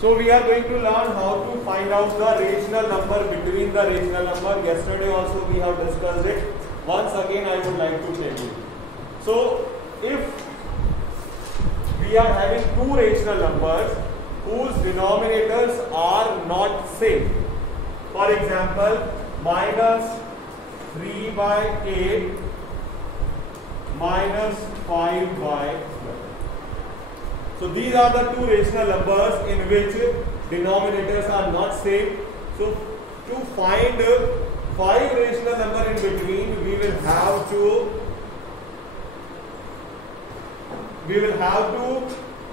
So we are going to learn how to find out the rational number between the rational number. Yesterday also we have discussed it. Once again I would like to tell you. So if we are having two rational numbers whose denominators are not same, for example minus 3 by 8 minus 5 by 12. So these are the two rational numbers in which denominators are not same. So to find 5 rational number in between, we will have to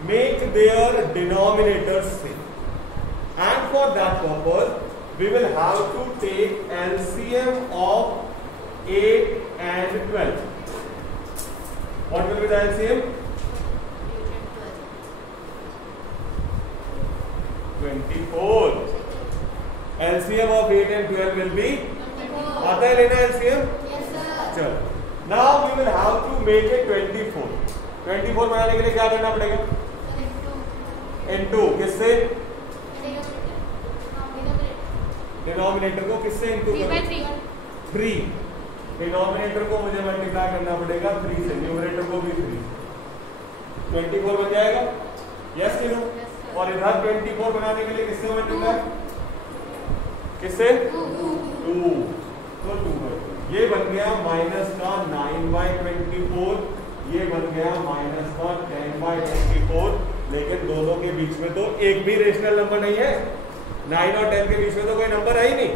make their denominators same, and for that purpose we will have to take LCM of 8 and 12. What will be the LCM? 24. LCM of 8 and 12 will be 24. आता है लेना LCM? Yes sir. चलो. Now we will have to make it 24. 24 बनाने के लिए क्या करना पड़ेगा? Into किससे? डिनोमिनेटर को किससे इंटू करें? 3. डिनोमिनेटर को मुझे मल्टीप्लाई करना पड़ेगा 3 से, न्यूमरेटर को भी 3. 24 बन जाएगा? यस कि नो? और इधर 24 बनाने के लिए किससे मल्टीप्लाई? किससे? 2. तो 2 ये बन गया माइनस का 9/24, ये बन गया माइनस का 10/24. लेकिन दोनों के बीच में तो एक भी रेशनल नंबर नहीं है. 9 और 10 के बीच में तो कोई नंबर है ही नहीं.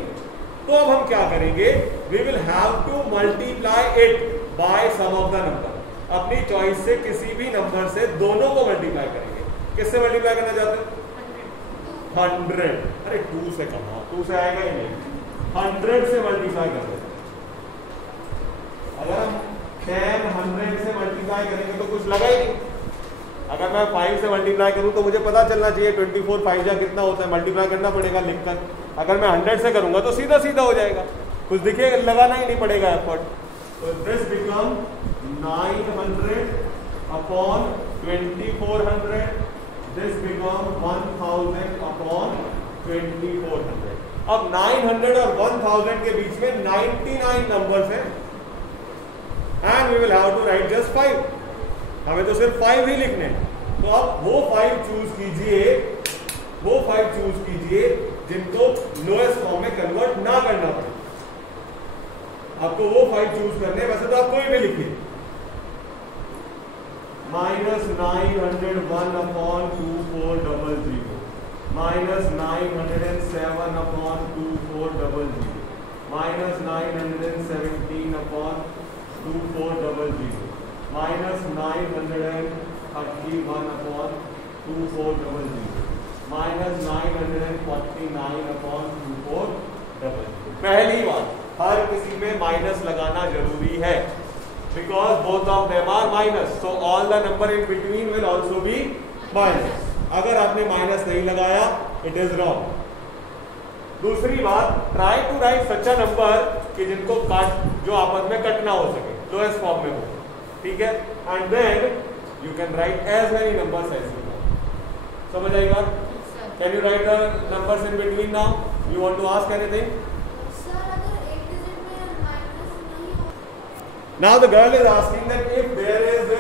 तो अब हम क्या करेंगे? We will have to multiply it by some of the number. अपनी चॉइस से किसी भी नंबर से दोनों को मल्टीप्लाई करेंगे. किससे मल्टीप्लाई करना चाहते हैं? 100. अरे 2 से कमा, 2 से आएगा ही नहीं. 100 से मल्टीप्लाई कर देते. अगर हम 10 100 से मल्टीप्लाई करेंगे तो कुछ लगा ही नहीं. अगर मैं 5 से मल्टीप्लाई करूं तो मुझे पता चलना चाहिए 24 5 जा कितना होता है. मल्टीप्लाई करना पड़ेगा लिखकर. अगर मैं 100 से करूंगा तो सीधा सीधा हो जाएगा, कुछ दिखेगा, लगाना ही नहीं पड़ेगा एफर्ट. तो this become 900 upon 2400. This become 1000 upon 2400. अब 900 और 1000 के बीच में 99 नंबर्स हैं, and we will have to write just 5. हमें तो सिर्फ 5 ही लिखने. तो अब वो 5 चूज कीजिए जिनको लोएस्ट फॉर्म में कन्वर्ट ना करना पड़े. आपको वो 5 चूज करने. वैसे तो आप कोई भी लिखिए. Minus 901 upon 2400, minus 907 upon 2400, minus 917 upon 2400, minus 931 upon 2400, minus 949 upon 2400. पहली बात, हर किसी में माइनस लगाना जरूरी है. Because both of them are minus, so all the number in between will also be minus. अगर आपने माइनस नहीं लगाया, it is wrong. दूसरी बात, try to write such a number कि जिनको जो आपस में कट ना हो सके, लोएस्ट फॉर्म में हो. ठीक है? And then you can write as many numbers as you want. समझ आई बात? Can you write the numbers in between now? You want to ask anything? Now the girl is asking that if there is a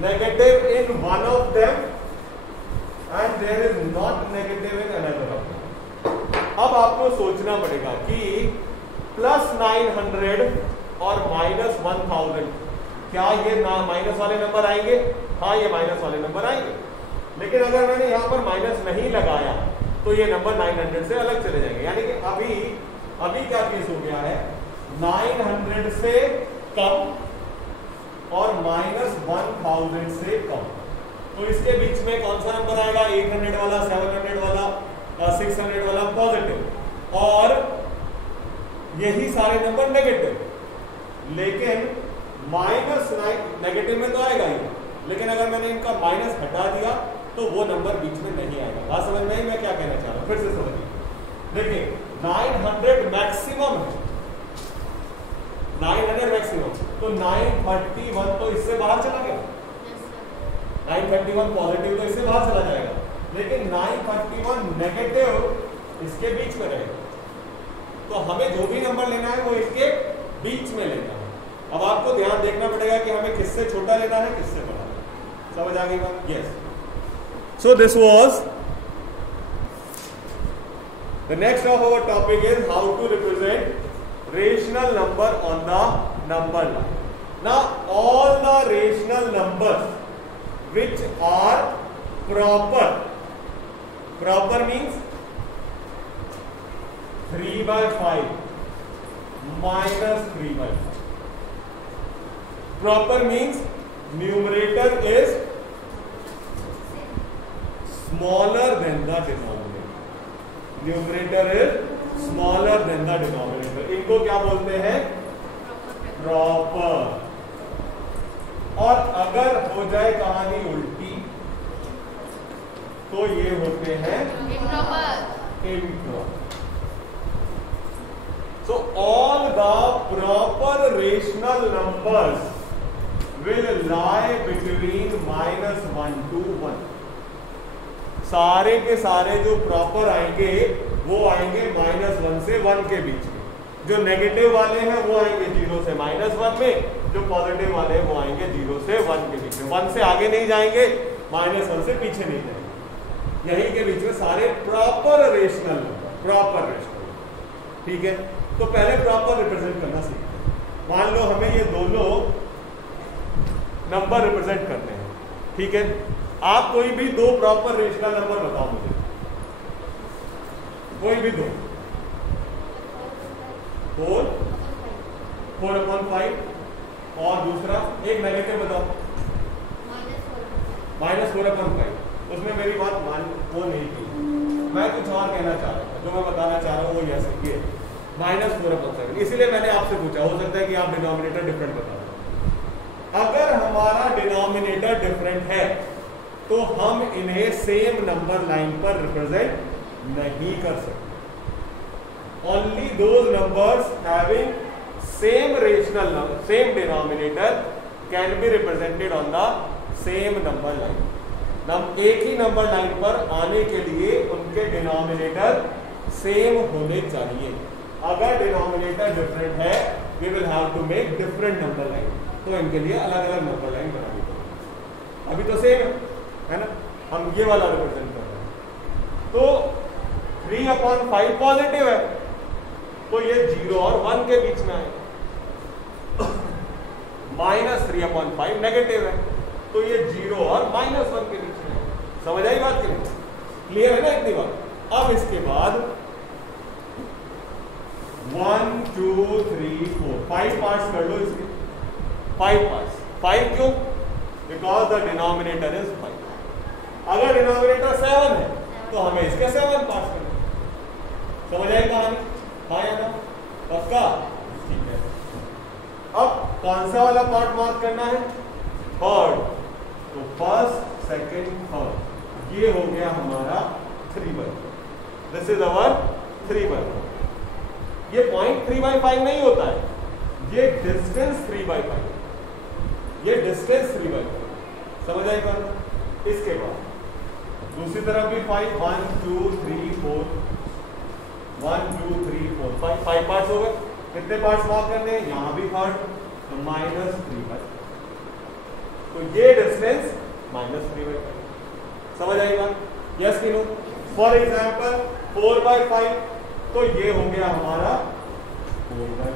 negative in one of them and there is not negative in another of them. अब आपको सोचना पड़ेगा कि plus 900 और minus 1000, क्या ये minus वाले number आएंगे? हाँ, ये माइनस वाले नंबर आएंगे. लेकिन अगर मैंने यहाँ पर माइनस नहीं लगाया तो ये नंबर 900 से अलग चले जाएंगे. यानी कि अभी क्या केस हो गया है? 900 से कम और माइनस 1000 से कम. तो इसके बीच में कौन सा नंबर आएगा? 800 वाला, 700 वाला, 600 वाला पॉजिटिव, और यही सारे नंबर नेगेटिव. लेकिन माइनस नेगेटिव में तो आएगा ही, लेकिन अगर मैंने इनका माइनस हटा दिया तो वो नंबर बीच में नहीं आएगा. बात समझ में आई मैं क्या कहना चाह रहा हूँ? फिर से समझिए. देखिए 900 मैक्सिमम है, 900 मैक्सिमम, तो 931 तो इससे बाहर चला गया. 931 पॉजिटिव तो इससे बाहर चला जाएगा. लेकिन 931 नेगेटिव इसके बीच में रहेगा, तो हमें जो भी नंबर लेना है वो इसके बीच में लेना है। अब आपको ध्यान देखना पड़ेगा कि हमें किससे छोटा लेना है किससे बड़ा। समझ आ गई बात? Yes. So this was the next of our topic is how to represent rational number on the number line. Now all the rational numbers which are proper means 3/5 minus 3/5. Proper means numerator is smaller than the denominator. Numerator is smaller than the denominator. इनको क्या बोलते हैं? Proper. और अगर हो जाए कहानी उल्टी तो ये होते हैं improper. So all the proper rational numbers will lie between -1 to 1। सारे के सारे जो प्रॉपर आएंगे वो आएंगे -1 से 1 के बीच में। जो नेगेटिव वाले हैं वो आएंगे 0 से -1 में, जो पॉजिटिव वाले हैं वो आएंगे 0 से 1 के बीच में। 1 से आगे नहीं जाएंगे, -1 से पीछे नहीं जाएंगे, यहीं के बीच में सारे proper rational number, proper rational. ठीक है, तो पहले प्रॉपर रिप्रेजेंट करना सीखते हैं। मान लो हमें ये दोनों नंबर रिप्रेजेंट करने हैं। ठीक है, आप कोई भी दो प्रॉपर रेशनल नंबर बताओ मुझे, कोई भी दो। 4/5 और दूसरा एक नेगेटिव बताओ -4/5। उसमें मेरी बात वो नहीं थी, मैं कुछ और कहना चाह रहा था। जो मैं बताना चाह रहा हूँ वो यह ये -4/7। इसीलिए मैंने आपसे पूछा, हो सकता है कि आप डिनोमिनेटर डिफरेंट बता रहे। अगर हमारा डिनोमिनेटर डिफरेंट है तो हम इन्हें सेम नंबर लाइन पर रिप्रेजेंट नहीं कर सकते। Only those numbers having same rational number, same denominator can be represented on the same number line. एक ही नंबर लाइन पर आने के लिए उनके डिनोमिनेटर सेम होने चाहिए। अगर डिनोमिनेटर डिफरेंट है, we will have to make different number line, तो इनके लिए अलग अलग नंबर लाइन बनानी पड़ेगी। अभी तो सेम है ना, हम ये वाला रिप्रेजेंट कर रहे हैं। तो 3/5 पॉजिटिव है, तो ये 0 और 1 के बीच में आएगा। -3/5 नेगेटिव है, तो ये 0 और -1 के बीच में आएगा। समझ आई बात कि नहीं? क्लियर है ना इतनी बात? अब इसके बाद 1 2 3 4 5 पार्ट्स कर लो इसके। 5 पार्ट्स। 5 क्यों? Because the denominator is 5। अगर डिनोमिनेटर 7 है तो हमें इसके 7 पार्ट्स करने। समझ आई कहानी? हाँ या ना? पक्का? ठीक है। अब कौन सा वाला पार्ट मार्क करना है? थर्ड। तो फर्स्ट, सेकंड, थर्ड, ये हो गया हमारा 3/4। This is our 3/4। ये पॉइंट 3/5 नहीं होता है, ये डिस्टेंस 3/5, ये डिस्टेंस 3/5। समझ आई बात? इसके बाद दूसरी तरफ भी 5 1 2 3 4 1 2 3 4 5 पार्ट्स हो गए। कितने पार्ट्स मार्क करने हैं? यहाँ भी थर्ड, तो -3/5। तो ये डिस्टेंस -3/5। समझ आई बात? यस कि नो? फॉर एग्जाम्पल 4/5, तो ये हो गया हमारा 4/5,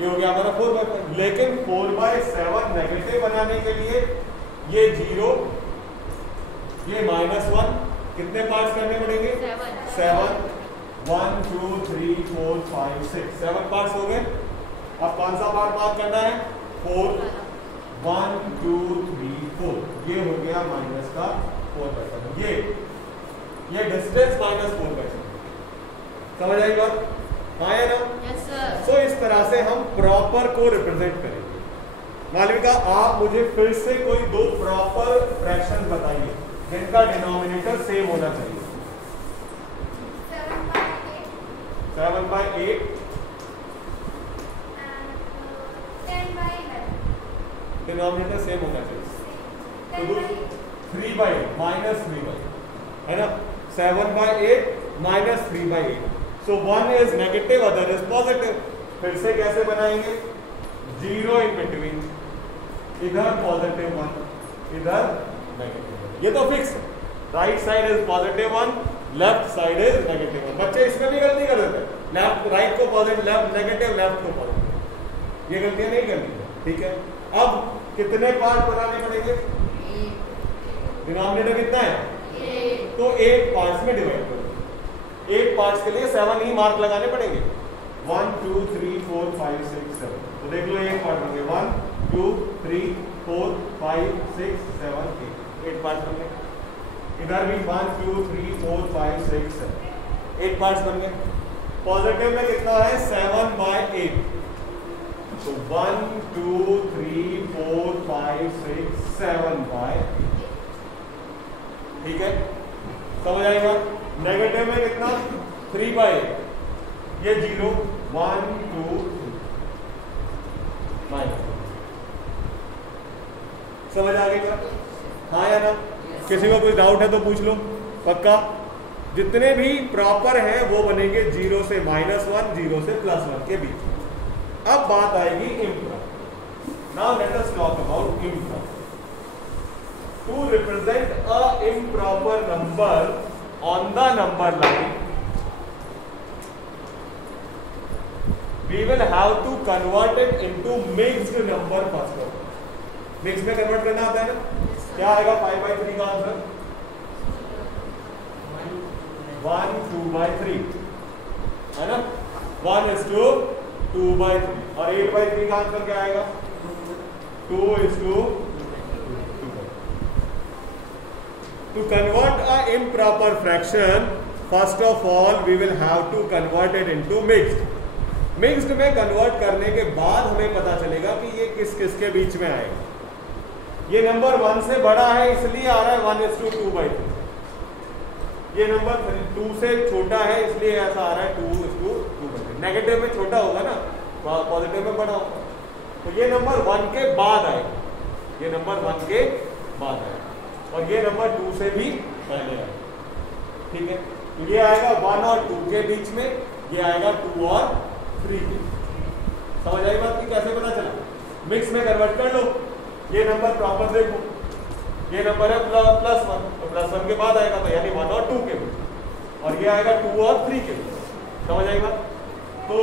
ये हो गया हमारा 4/5। लेकिन 4/7 नेगेटिव बनाने के लिए ये 0, ये -1, कितने पार्ट्स करने पड़ेंगे? 7 1 2 3 4 5 6 7 पार्ट्स हो गए। अब कौन सा पार्ट मार्क करना है? 4 1 2 3 4, ये हो गया माइनस का 4/7। ये डिस्टेंस -4/7। समझ आई बात? हाँ या ना? Yes sir. सो इस तरह से हम प्रॉपर को रिप्रेजेंट करेंगे। मालविका, आप मुझे फिर से कोई दो प्रॉपर फ्रैक्शन बताइए जिनका डिनोमिनेटर सेम होना चाहिए। 7/8 डिनोमिनेटर सेम होना चाहिए। तो 3/8 -3/8 है ना, 7/8 minus 3/8, so 1 is negative other is positive. फिर से कैसे बनाएंगे, 0 इन बिटवीन, इधर पॉजिटिव 1 इधर नेगेटिव, ये तो फिक्स है, right side is positive 1 left side is negative 1। बच्चे इसमें भी गलती कर देते हैं, लेफ्ट राइट को पॉजिटिव, लेफ्ट नेगेटिव, लेफ्ट को पॉजिटिव, ये गलतियां नहीं करनी है, ठीक है। अब कितने पार्ट बनाने पड़ेंगे, डिनोमिनेटर कितना है, तो 8 पार्ट्स में डिवाइड करो। 8 पार्ट्स के लिए 7 ही मार्क लगाने पड़ेंगे, 1 2 3 4 5 6 7, तो देख लो 1 पार्ट बन गए, 1 2 3 4 5 6 7 8 पार्ट्स बन गए। इधर भी 1 2 3 4 5 6 7 8 पार्ट्स बन गए। पॉजिटिव में कितना है, 7/8, तो 1 2 3 4 5 6 7/8, ठीक है, समझ आएगा। नेगेटिव में कितना, 3/8, ये 0 1 2 3 माइनस, समझ आ गई, हाँ या ना। किसी को कोई डाउट है तो पूछ लो, पक्का। जितने भी प्रॉपर हैं वो बनेंगे 0 से -1, 0 से +1 के बीच। अब बात आएगी improper. Now let us talk about improper. To represent a improper number on the number line, we will have to convert it into mixed number first of all. Mix में कन्वर्ट करना आता है ना, क्या आएगा 5/3 का आंसर, 1 2/3, है ना, 1:2/3, और 8/3 का आंसर क्या आएगा, 2:2। To convert a improper fraction, first of all we will have to convert it into mixed. Mixed में कन्वर्ट करने के बाद हमें पता चलेगा कि ये किस किस के बीच में आएगा। ये नंबर 1 से बड़ा है इसलिए आ रहा है 1:2/3, ये नंबर 2 से छोटा है इसलिए ऐसा आ रहा है 2:2/3। नेगेटिव में छोटा होगा ना, पॉजिटिव में बड़ा होगा, तो ये नंबर 1 के बाद आएगा, ये नंबर 1 के बाद आएगा, और ये नंबर 2 से भी पहले आएगा, ठीक है। तो ये आएगा 1 और 2 के बीच में, ये आएगा 2 और 3 के। समझ आई बात की कैसे पता चला, मिक्स में कन्वर्ट कर लो। ये नंबर प्रॉपर देखो, ये नंबर है +1, तो +1 के बाद आएगा, तो यानी 1 और 2 के बीच, और ये आएगा 2 और 3 के बीच। समझ आएगा, तो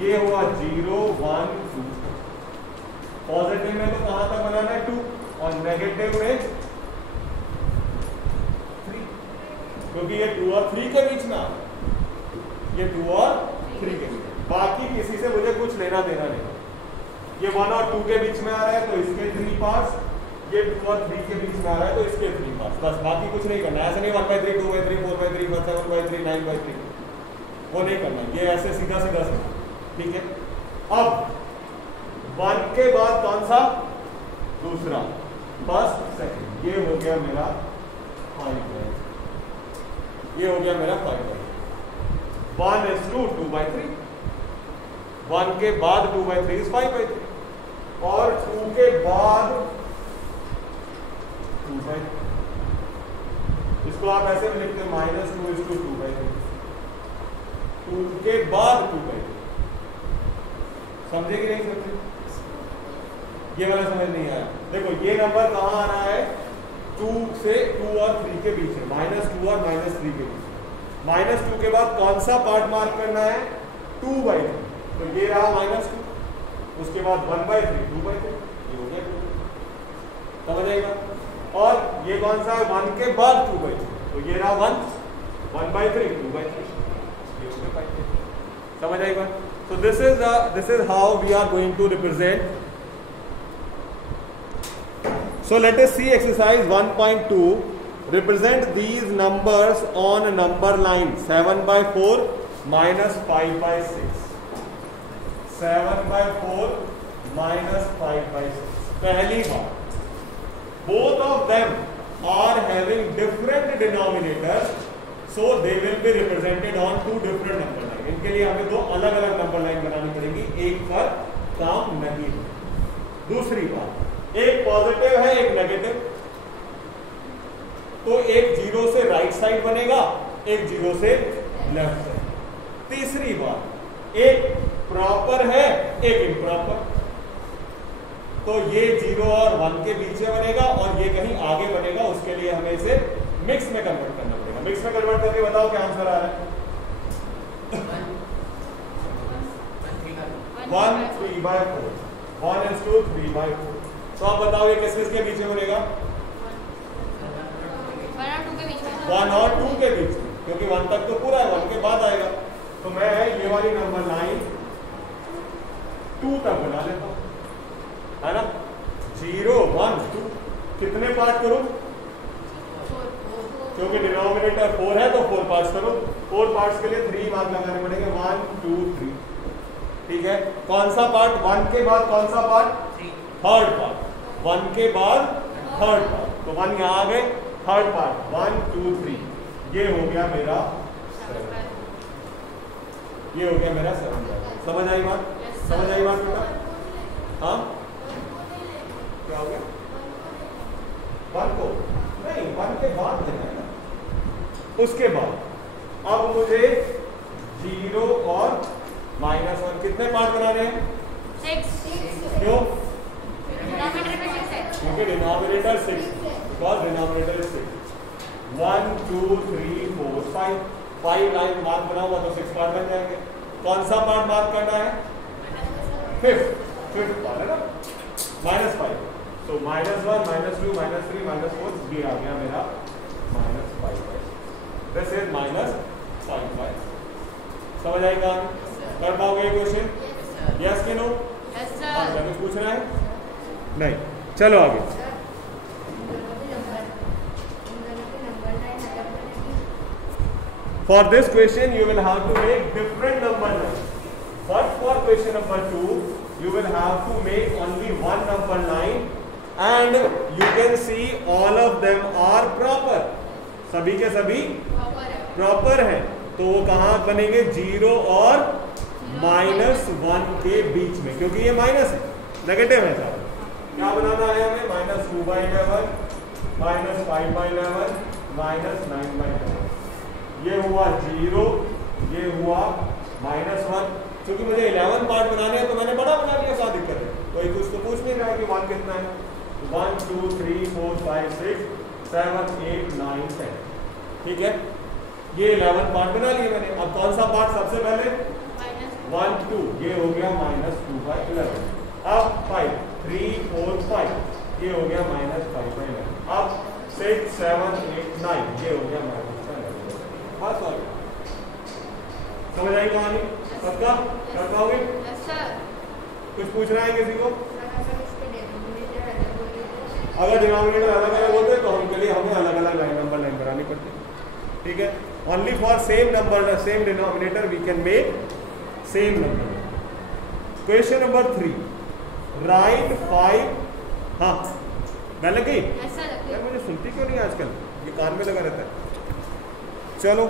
ये हुआ 0 1 2। पॉजिटिव में तो कहां तक बनाना है 2, और नेगेटिव में 3, क्योंकि ये 2 और 3 के बीच में आ, ये 2 और 3 के बीच, बाकी किसी से मुझे कुछ लेना देना नहीं। ये 1 और 2 के बीच में आ रहा है तो इसके 3 पार्ट्स, ये 2 और 3 के बीच में आ रहा है तो इसके 3 पार्ट्स, बस बाकी कुछ नहीं करना है। ऐसा नहीं 1/3 2/3 4/3 7/3 9/3, वो नहीं करना, ये ऐसे सीधा सीधा से, ठीक है। अब 1 के बाद कौन सा, दूसरा, फर्स्ट सेकंड, ये हो गया मेरा 5/3, ये हो गया मेरा 5/3। 1:2/3, 1 के बाद 2/3 इज 5/3, और 2 के बाद 2/3, इसको आप ऐसे भी लिखते हैं -2:2/3, 2 के बाद 2/3। समझे कि नहीं समझे, ये वाला समझ नहीं आया। देखो ये नंबर कहां आ रहा है, 2 से 2 और 3 के बीच है, -2 और -3 के बीच। -2 के बाद कौन सा पार्ट मार्क करना है, 2/3, तो ये रहा -2, उसके बाद 1/3 2/3, ये हो गया 2। समझ आएगा, और ये कौन सा है, 1 के बाद 2/3, तो ये रहा 1 1/3 2/3, ये हो गया 5/3। समझ आएगा, so this is how we are going to represent. So let us see exercise 1.2. Represent these numbers on a number line, 7/4 minus 5/6, 7/4 minus 5/6. पहली बात, both of them are having different denominators, so they will be represented on 2 different number line. इनके लिए हमें 2 अलग अलग number line बनानी पड़ेगी, एक पर काम नहीं। दूसरी बात, एक पॉजिटिव है एक नेगेटिव, तो एक जीरो से राइट साइड बनेगा, एक जीरो से लेफ्ट साइड। तीसरी बात, एक प्रॉपर है एक इम्प्रॉपर, तो ये 0 और 1 के बीच में बनेगा और ये कहीं आगे बनेगा, उसके लिए हमें इसे मिक्स में कन्वर्ट करना पड़ेगा। मिक्स में कन्वर्ट करके बताओ क्या आंसर आ रहा है। 1 3/4, 1 is to 3/4। तो आप बताओ ये किस के बीच में बनेगा? 1 और 2 के बीच में, क्योंकि 1 तक तो पूरा है, 1 के बाद आएगा। तो मैं ये वाली नंबर लाइन 2 तक बना लेता हूं, है ना। 0 1 2 कितने पार्ट करूं? क्योंकि डिनोमिनेटर 4 है तो 4 पार्ट्स करो। 4 पार्ट्स के लिए 3 मार्क लगाने पड़ेंगे, 1 2 3। ठीक है, कौन सा पार्ट? 1 के बाद कौन सा पार्ट? Third part. 1 के बाद थर्ड पार्ट, तो 1 यहाँ आ गए, थर्ड पार्ट 1 2 3। ये हो गया मेरा 7, ये हो गया मेरा 7। समझ आई बात? समझ आई बात बेटा? हाँ, क्या हो गया? 1 को नहीं, 1 के बाद देना है ना। उसके बाद अब मुझे 0 और -1 कितने पार्ट बनाने हैं? 6। क्यों? क्योंकि denominator 6, because denominator is 6। 1 2 3 4 5, 5 line mark बना हुआ तो 6 पार्ट बन जाएंगे। कौन सा पार्ट मार्क करना है? 5th पार्ट है ना, -5। तो -1 -2 -3 -4, ये आ गया मेरा -5। This is -5। समझ आएगा? कर पाओगे क्वेश्चन? यस कि नो? Yes sir. क्या कुछ पूछना है? नहीं, चलो आगे। For this question you will have to make different number line. But for question number 2 you will have to make only one number line and you can see all of them are proper. सभी के सभी proper है, तो वो कहाँ बनेंगे? 0 और -1 के बीच में, क्योंकि ये माइनस है, नेगेटिव है सारा। क्या बनाना है हमें? -2/11, -5/11, -9/11। ये हुआ 0, ये हुआ -1। क्योंकि मुझे 11 पार्ट बनाने हैं तो मैंने बड़ा बना लिया, क्या दिक्कत है? कोई कुछ तो पूछ नहीं रहा है कि 1 कितना है। 1 2 3 4 5 6 7 8 9 10। ठीक है, ये 11 पार्ट बना लिए मैंने। अब कौन सा पार्ट सबसे पहले? 1 2, ये हो गया -2/11। अब 5 3 4 5, ये हो गया -5/11। अब 6 7 8 9, ये हो गया -10। बस और समझ आई कहानी? पक्का कर पाओगे? कुछ पूछना है किसी को? अगर डिनोमिनेटर अलग अलग होते तो उनके लिए हमें अलग अलग नंबर लाइन बनानी पड़ती। ठीक है, only for same number same denominator we can make same number. Question number 3, right 5। हाँ, मैं लगी? मुझे सुनती क्यों नहीं आजकल? ये कान में लगा रहता है। चलो